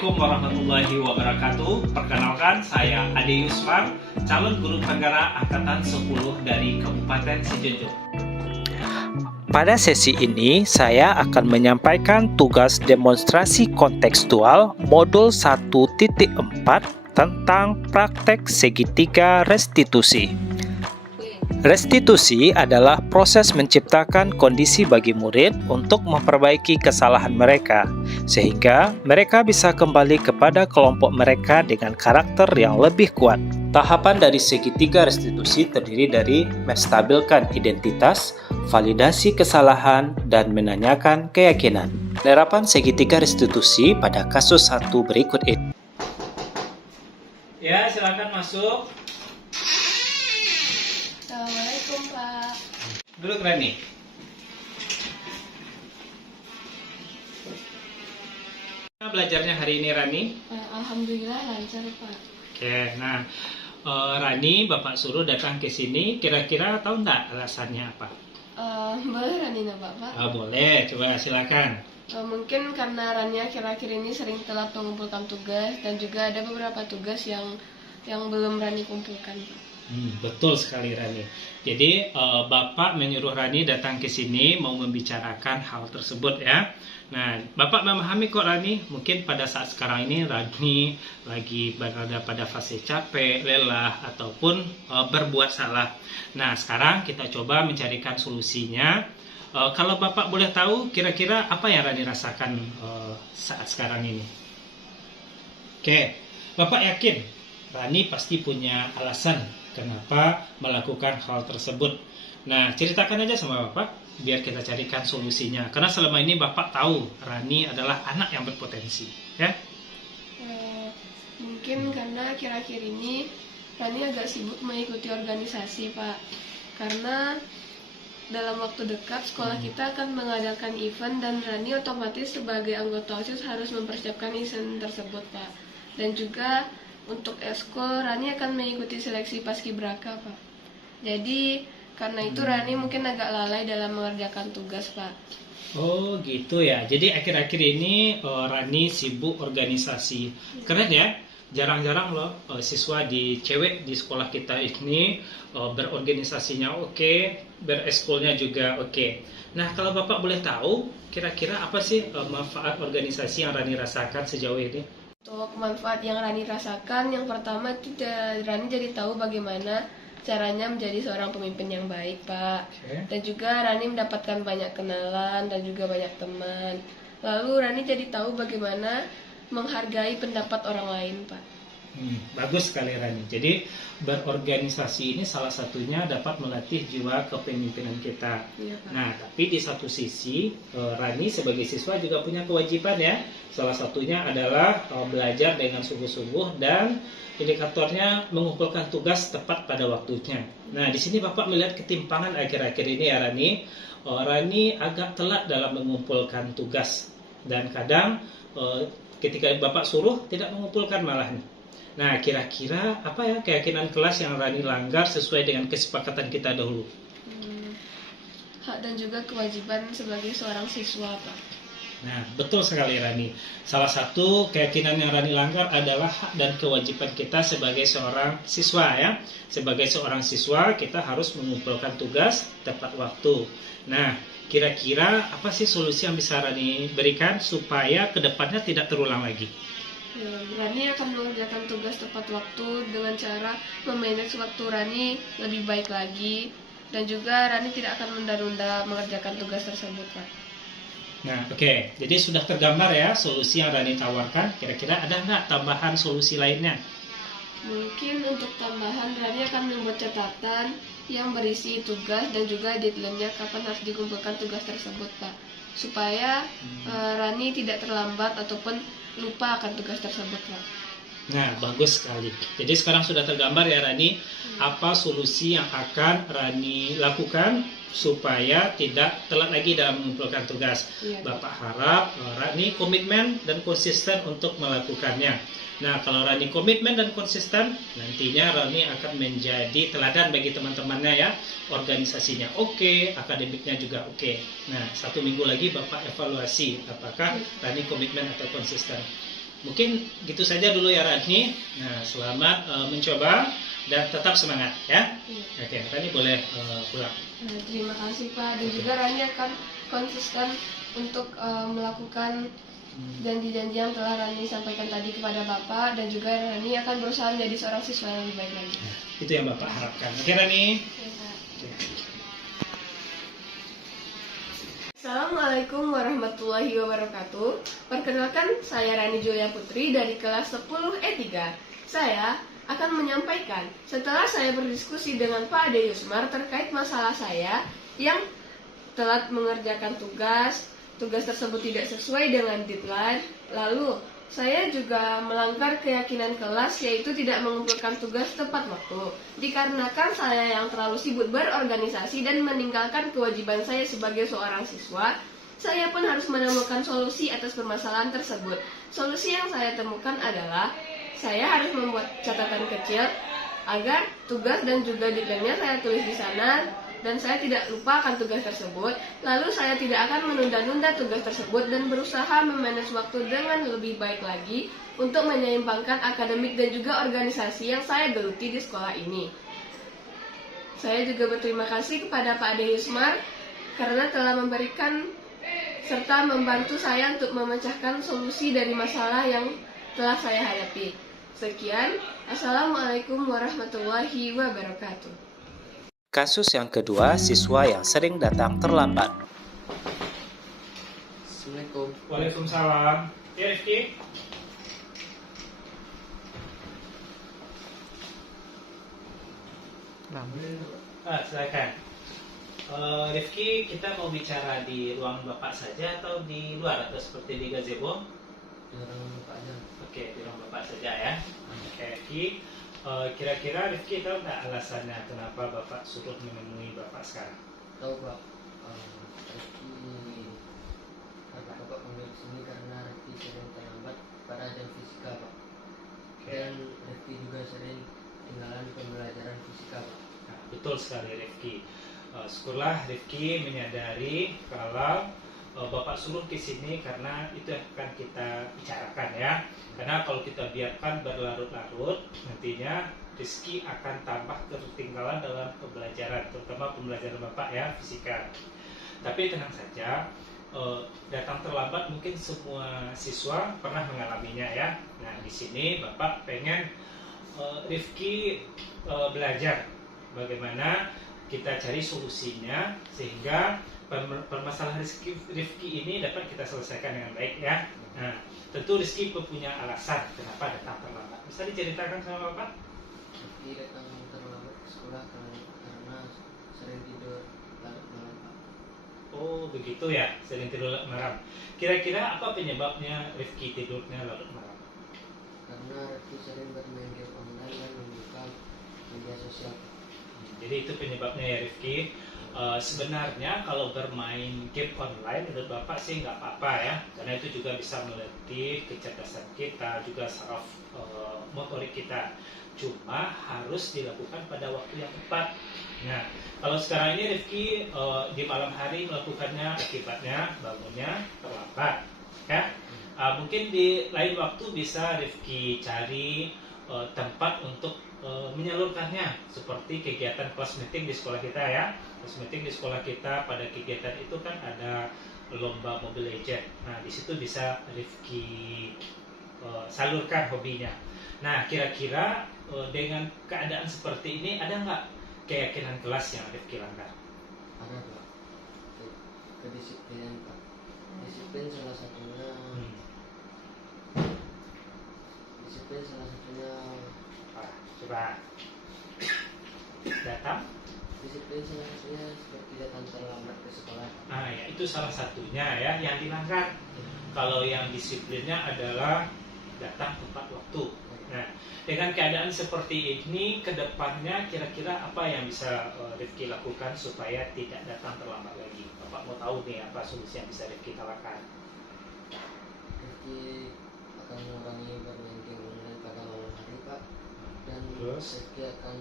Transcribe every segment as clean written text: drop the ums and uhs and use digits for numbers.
Assalamualaikum warahmatullahi wabarakatuh. Perkenalkan, saya Ade Yusmar, calon guru penggerak angkatan 10 dari Kabupaten Sidoarjo. Pada sesi ini, saya akan menyampaikan tugas demonstrasi kontekstual modul 1.4 tentang praktek segitiga restitusi. Restitusi adalah proses menciptakan kondisi bagi murid untuk memperbaiki kesalahan mereka, sehingga mereka bisa kembali kepada kelompok mereka dengan karakter yang lebih kuat. Tahapan dari segitiga restitusi terdiri dari menstabilkan identitas, validasi kesalahan, dan menanyakan keyakinan. Penerapan segitiga restitusi pada kasus 1 berikut ini. Ya, silakan masuk. Assalamualaikum, Pak. Duduk, Rani. Belajarnya hari ini, Rani? Alhamdulillah lancar, Pak. Oke, nah Rani, Bapak suruh datang ke sini. Kira-kira tahu nggak alasannya apa? Boleh Rani nambah, Pak? Boleh, coba silakan. Mungkin karena Rani akhir-akhir ini sering telat mengumpulkan tugas dan juga ada beberapa tugas yang belum Rani kumpulkan, Pak. Betul sekali, Rani. Jadi Bapak menyuruh Rani datang ke sini mau membicarakan hal tersebut ya. Nah, Bapak memahami kok, Rani. Mungkin pada saat sekarang ini Rani lagi berada pada fase capek, lelah, ataupun berbuat salah. Nah, sekarang kita coba mencarikan solusinya. Kalau Bapak boleh tahu, kira-kira apa yang Rani rasakan saat sekarang ini? Oke, Bapak yakin Rani pasti punya alasan kenapa melakukan hal tersebut. Nah, ceritakan aja sama Bapak, biar kita carikan solusinya. Karena selama ini Bapak tahu Rani adalah anak yang berpotensi, ya? Mungkin karena akhir-akhir ini Rani agak sibuk mengikuti organisasi, Pak. Karena dalam waktu dekat sekolah kita akan mengadakan event dan Rani otomatis sebagai anggota OSIS harus mempersiapkan event tersebut, Pak. Dan juga untuk eskul, Rani akan mengikuti seleksi paskibraka, Pak. Jadi, karena itu Rani mungkin agak lalai dalam mengerjakan tugas, Pak. Oh, gitu ya. Jadi akhir-akhir ini Rani sibuk organisasi. Keren ya. Jarang-jarang loh siswa di cewek di sekolah kita ini berorganisasinya oke, bereskulnya juga oke. Nah, kalau Bapak boleh tahu, kira-kira apa sih manfaat organisasi yang Rani rasakan sejauh ini? Untuk manfaat yang Rani rasakan, yang pertama itu Rani jadi tahu bagaimana caranya menjadi seorang pemimpin yang baik, Pak. Dan juga Rani mendapatkan banyak kenalan dan juga banyak teman. Lalu Rani jadi tahu bagaimana menghargai pendapat orang lain, Pak. Bagus sekali, Rani. Jadi berorganisasi ini salah satunya dapat melatih jiwa kepemimpinan kita. Iya, Pak. Nah, tapi di satu sisi Rani sebagai siswa juga punya kewajiban ya. Salah satunya adalah belajar dengan sungguh-sungguh dan indikatornya mengumpulkan tugas tepat pada waktunya. Nah, di sini Bapak melihat ketimpangan akhir-akhir ini ya, Rani. Rani agak telat dalam mengumpulkan tugas dan kadang ketika Bapak suruh tidak mengumpulkan malah. Nah, kira-kira apa ya keyakinan kelas yang Rani langgar sesuai dengan kesepakatan kita dahulu? Hak dan juga kewajiban sebagai seorang siswa, Pak. Nah, betul sekali, Rani. Salah satu keyakinan yang Rani langgar adalah hak dan kewajiban kita sebagai seorang siswa ya. Sebagai seorang siswa kita harus mengumpulkan tugas tepat waktu. Nah, kira-kira apa sih solusi yang bisa Rani berikan supaya kedepannya tidak terulang lagi? Rani akan mengerjakan tugas tepat waktu dengan cara memanage waktu Rani lebih baik lagi. Dan juga Rani tidak akan menunda-nunda mengerjakan tugas tersebut, Pak. Nah, oke. Jadi sudah tergambar ya solusi yang Rani tawarkan. Kira-kira ada nggak tambahan solusi lainnya? Mungkin untuk tambahan, Rani akan membuat catatan yang berisi tugas dan juga deadline-nya kapan harus dikumpulkan tugas tersebut, Pak. Supaya Rani tidak terlambat ataupun lupa akan tugas tersebut, Pak. Nah, bagus sekali. Jadi sekarang sudah tergambar ya, Rani, apa solusi yang akan Rani lakukan supaya tidak telat lagi dalam mengumpulkan tugas. Iya, Bapak harap Rani komitmen dan konsisten untuk melakukannya. Nah, kalau Rani komitmen dan konsisten, nantinya Rani akan menjadi teladan bagi teman-temannya ya. Organisasinya oke, akademiknya juga oke. Nah, 1 minggu lagi Bapak evaluasi apakah Rani komitmen atau konsisten. mungkin gitu saja dulu ya Rani. Nah, selamat mencoba dan tetap semangat ya. Iya. Oke, Rani boleh pulang. Nah, terima kasih Pak, dan juga Rani akan konsisten untuk melakukan janji-janji yang telah Rani sampaikan tadi kepada Bapak, dan juga Rani akan berusaha menjadi seorang siswa yang lebih baik lagi. Itu yang Bapak harapkan. Oke Rani. Ya, Pak. Oke. Assalamualaikum warahmatullahi wabarakatuh. Perkenalkan, saya Rani Julia Putri dari kelas 10 E3. Saya akan menyampaikan setelah saya berdiskusi dengan Pak Ade Yusmar terkait masalah saya yang telat mengerjakan tugas tersebut tidak sesuai dengan deadline. Lalu, saya juga melanggar keyakinan kelas, yaitu tidak mengumpulkan tugas tepat waktu. Dikarenakan saya yang terlalu sibuk berorganisasi dan meninggalkan kewajiban saya sebagai seorang siswa, saya pun harus menemukan solusi atas permasalahan tersebut. Solusi yang saya temukan adalah saya harus membuat catatan kecil agar tugas dan juga deadline-nya saya tulis di sana, dan saya tidak lupa akan tugas tersebut. Lalu saya tidak akan menunda-nunda tugas tersebut dan berusaha memanage waktu dengan lebih baik lagi untuk menyeimbangkan akademik dan juga organisasi yang saya geluti di sekolah ini. Saya juga berterima kasih kepada Pak Ade Yusmar karena telah memberikan serta membantu saya untuk memecahkan solusi dari masalah yang telah saya hadapi. Sekian, Assalamualaikum warahmatullahi wabarakatuh. Kasus yang kedua, siswa yang sering datang terlambat. Assalamualaikum. Waalaikumsalam. Ya Rifki. Silakan. Rifki, kita mau bicara di ruang Bapak saja atau di luar atau seperti di gazebo? Orang Bapak aja. Oke, di ruang Bapak saja ya. Oke, Rifki. Kira-kira Rifki tahu nggak alasannya kenapa Bapak suruh menemui Bapak sekarang? Tahu Pak, Rifki Bapak panggil sini karena Rifki sering terlambat pada jam fisika Pak. Oke. Dan Rifki juga sering ketinggalan pembelajaran fisika Pak. Nah, betul sekali Rifki. Syukurlah Rifki menyadari kalau Bapak suruh ke sini karena itu yang akan kita bicarakan ya. Karena kalau kita biarkan berlarut-larut, nantinya Rizky akan tambah ketertinggalan dalam pembelajaran, terutama pembelajaran Bapak ya, fisika. Tapi tenang saja, datang terlambat mungkin semua siswa pernah mengalaminya ya. Nah di sini Bapak pengen Rifki belajar bagaimana kita cari solusinya sehingga permasalahan Rifki ini dapat kita selesaikan dengan baik ya. Nah, tentu Rizky punya alasan kenapa datang terlambat. Bisa diceritakan sama Bapak? Rifki datang terlambat ke sekolah karena sering tidur larut malam Pak. Oh begitu ya, sering tidur malam. Kira-kira apa penyebabnya Rifki tidurnya larut malam? Karena Rifki sering bermain game online dan membuka media sosial Pak. Jadi itu penyebabnya ya Rifki. Sebenarnya kalau bermain game online menurut Bapak sih nggak apa-apa ya, karena itu juga bisa melatih kecerdasan kita, juga saraf motorik kita. Cuma harus dilakukan pada waktu yang tepat. Nah, kalau sekarang ini Rifki di malam hari melakukannya, akibatnya bangunnya terlambat ya. Mungkin di lain waktu bisa Rifki cari tempat untuk menyalurkannya, seperti kegiatan kelas meeting di sekolah kita ya. Kelas meeting di sekolah kita, pada kegiatan itu kan ada lomba Mobile Legends. Nah di situ bisa Rifki salurkan hobinya. Nah kira-kira dengan keadaan seperti ini ada nggak keyakinan kelas yang Rifki langgar? Ada Pak, kedisiplinan Pak. Disiplin salah satunya Coba datang. Disiplin salah satunya seperti datang terlambat ke sekolah. Nah ya itu salah satunya ya yang dilanggar. Kalau yang disiplinnya adalah datang tepat waktu. Nah dengan keadaan seperti ini ke depannya kira-kira apa yang bisa Rifki lakukan supaya tidak datang terlambat lagi? Bapak mau tahu nih apa solusi yang bisa Rifki lakukan? Rifki akan mengurangi bermain game online pada malam hari Pak. Dan Terus? Rifki akan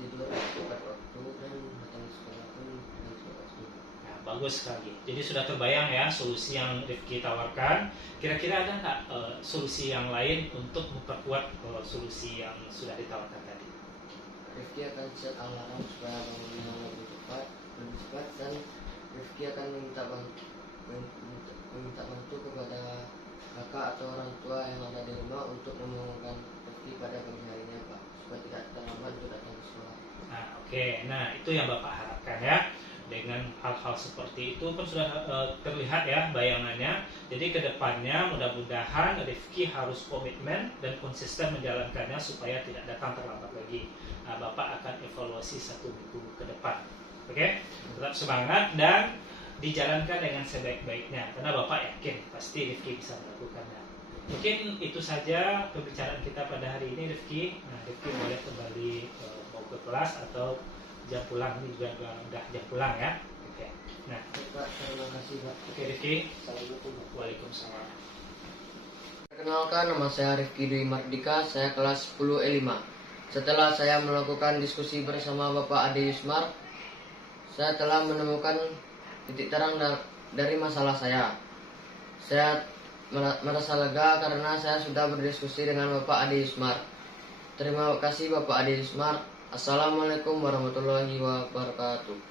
tidur tepat waktu dan datang sekolah pun dengan tepat waktu. Nah, bagus sekali. Jadi sudah terbayang ya solusi yang Rifki tawarkan. Kira-kira ada nggak solusi yang lain untuk memperkuat solusi yang sudah ditawarkan tadi? Rifki akan set alarm supaya bangunnya lebih cepat, dan Rifki akan meminta bantu kepada kakak atau orang tua yang ada di rumah untuk membangunkan Rifki pada pagi harinya, Pak, supaya tidak terlambat untuk datang ke sekolah. Nah, oke. Nah, itu yang Bapak harapkan ya. Dengan hal-hal seperti itu kan sudah terlihat ya bayangannya. Jadi kedepannya mudah-mudahan Rifki harus komitmen dan konsisten menjalankannya supaya tidak datang terlambat lagi. Nah, Bapak akan evaluasi 1 minggu ke depan. Oke? Tetap semangat dan dijalankan dengan sebaik-baiknya. Karena Bapak yakin pasti Rifki bisa melakukannya. Mungkin itu saja pembicaraan kita pada hari ini, Rifki. Nah, Rifki boleh kembali mau ke kelas atau jam pulang. Ini juga udah jam pulang ya. Oke. Nah, Pak, terima kasih, Pak. oke Rifki. Assalamualaikum, Pak. Waalaikumsalam. Perkenalkan, nama saya Rifki Dwi Mardika, saya kelas 10 E5. Setelah saya melakukan diskusi bersama Bapak Ade Yusmar, saya telah menemukan titik terang dari masalah saya. Saya merasa lega karena saya sudah berdiskusi dengan Bapak Ade Yusmar. Terima kasih Bapak Ade Yusmar. Assalamualaikum warahmatullahi wabarakatuh.